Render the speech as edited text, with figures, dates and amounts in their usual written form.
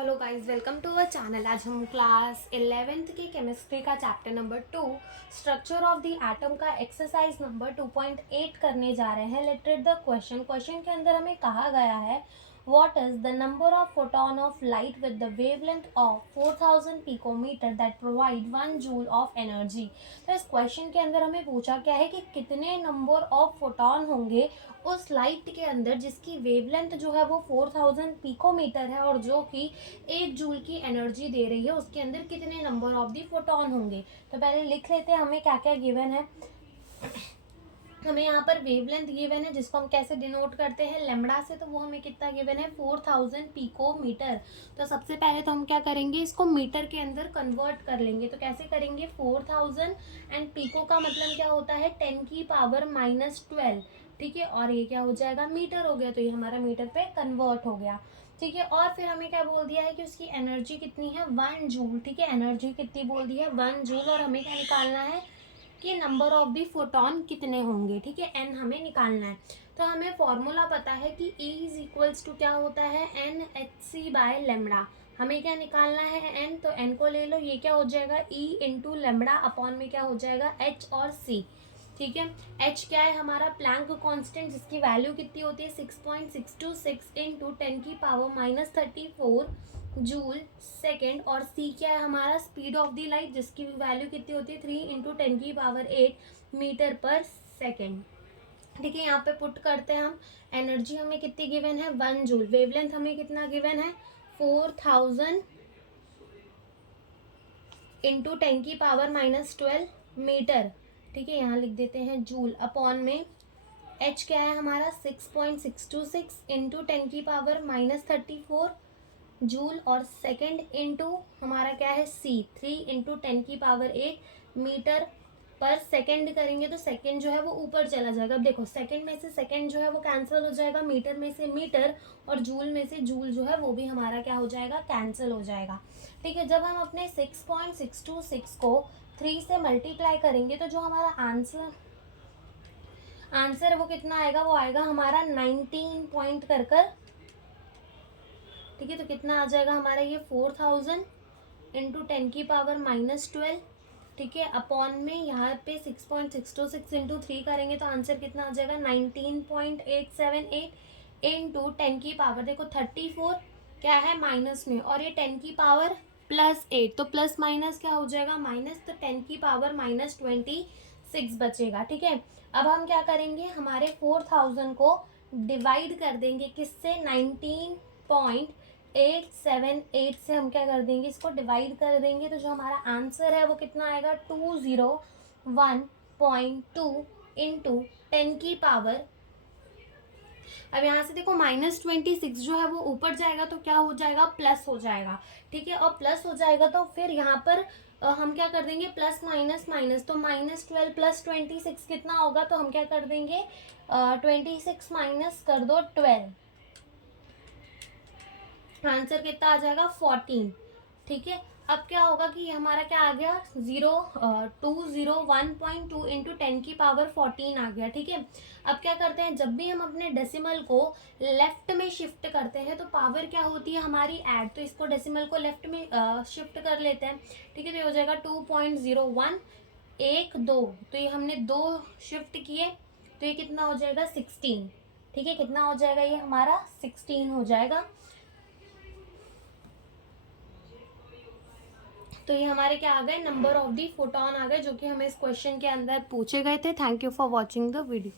Hello guys, welcome to our channel. आज हम class 11th की केमिस्ट्री का chapter number 2 structure of the atom का एक्सरसाइज नंबर 2.8 करने जा रहे हैं। लेट रीड द क्वेश्चन के अंदर हमें कहा गया है what is the number of photon of light with the wavelength of 4000 picometer that provide 1 joule of energy। तो इस क्वेश्चन के अंदर हमें पूछा क्या है कि कितने नंबर ऑफ फोटोन होंगे उस लाइट के अंदर जिसकी वेवलेंथ जो है वो 4000 पिकोमीटर है और जो कि 1 जूल की एनर्जी दे रही है, उसके अंदर कितने नंबर ऑफ दी फोटोन होंगे। तो पहले लिख लेते हैं हमें क्या क्या गिवन है। हमें यहाँ पर वेवलेंथ गिवन है जिसको हम कैसे डिनोट करते हैं, लैम्बडा से। तो वो हमें कितना गिवन है, 4000 पिकोमीटर। तो सबसे पहले तो हम क्या करेंगे, इसको मीटर के अंदर कन्वर्ट कर लेंगे। तो कैसे करेंगे, 4000 एंड पिको का मतलब क्या होता है, 10 की पावर -12, ठीक है। और ये क्या हो जाएगा, मीटर हो गया। तो ये हमारा मीटर पे कन्वर्ट हो गया, ठीक है। और फिर हमें क्या बोल दिया है कि उसकी एनर्जी कितनी है, 1 जूल, ठीक है। एनर्जी कितनी बोल दी है, 1 जूल। और हमें क्या निकालना है कि नंबर ऑफ दी फोटोन कितने होंगे, ठीक है। एन हमें निकालना है। तो हमें फॉर्मूला पता है कि E इज इक्वल्स टू क्या होता है, NHc बाय लेमड़ा। हमें क्या निकालना है, एन। तो एन को ले लो, ये क्या हो जाएगा, E इंटू लेमड़ा अपॉन में क्या हो जाएगा, H और C, ठीक है। H क्या है हमारा, प्लैंक कांस्टेंट, जिसकी वैल्यू कितनी होती है, 6.626 इंटू 10 की पावर -34 जूल सेकेंड। और C क्या है हमारा, स्पीड ऑफ द लाइट, जिसकी वैल्यू कितनी होती है, 3 इंटू 10 की पावर 8 मीटर पर सेकेंड, ठीक है। यहाँ पे पुट करते हैं हम। एनर्जी हमें कितनी गिवन है, 1 जूल। वेवलेंथ हमें कितना गिवन है, 4000 इंटू 10 की पावर -12 मीटर, ठीक है। यहाँ लिख देते हैं जूल अपॉन में H क्या है हमारा, 6.626 इंटू 10 की पावर -34 जूल। और सेकेंड इंटू हमारा क्या है, C, 3 इंटू 10 की पावर 8 मीटर पर सेकेंड करेंगे तो सेकेंड जो है वो ऊपर चला जाएगा। अब देखो, सेकेंड में से सेकेंड जो है वो कैंसिल हो जाएगा, मीटर में से मीटर, और जूल में से जूल जो है वो भी हमारा क्या हो जाएगा, कैंसिल हो जाएगा, ठीक है। जब हम अपने 6.626 को 3 से मल्टीप्लाई करेंगे तो जो हमारा आंसर है वो कितना आएगा, वो आएगा हमारा 19 पॉइंट कर, ठीक है। तो कितना आ जाएगा हमारा ये, 4000 इंटू 10 की पावर -12, ठीक है, अपॉन में यहाँ पे 6.626 इंटू 3 करेंगे तो आंसर कितना आ जाएगा, 19.878 इंटू 10 की पावर, देखो 34 क्या है माइनस में, और ये 10 की पावर +8, तो प्लस माइनस क्या हो जाएगा, माइनस। तो 10 की पावर -26 बचेगा, ठीक है। अब हम क्या करेंगे, हमारे 4000 को डिवाइड कर देंगे किससे, 19.878 से हम क्या कर देंगे, इसको डिवाइड कर देंगे। तो जो हमारा आंसर है वो कितना आएगा, 201.2 इंटू 10 की पावर। अब यहाँ से देखो -26 जो है वो ऊपर जाएगा तो क्या हो जाएगा, प्लस हो जाएगा, ठीक है। और प्लस हो जाएगा तो फिर यहाँ पर हम क्या कर देंगे, प्लस माइनस माइनस, तो -12 + 26 कितना होगा, तो हम क्या कर देंगे, 26 माइनस कर दो 12, आंसर कितना आ जाएगा, 14, ठीक है। अब क्या होगा कि हमारा क्या आ गया, 201.2 इंटू 10 की पावर 14 आ गया, ठीक है। अब क्या करते हैं, जब भी हम अपने डेसिमल को लेफ्ट में शिफ्ट करते हैं तो पावर क्या होती है हमारी, ऐड। तो इसको डेसिमल को लेफ्ट में शिफ्ट कर लेते हैं, ठीक है। तो ये हो जाएगा 2.01 1 2, तो ये हमने 2 शिफ्ट किए तो ये कितना हो जाएगा, 16, ठीक है। कितना हो जाएगा, ये हमारा 16 हो जाएगा। तो ये हमारे क्या आ गए, नंबर ऑफ दी फोटोन आ गए, जो कि हमें इस क्वेश्चन के अंदर पूछे गए थे। Thank you for watching the video.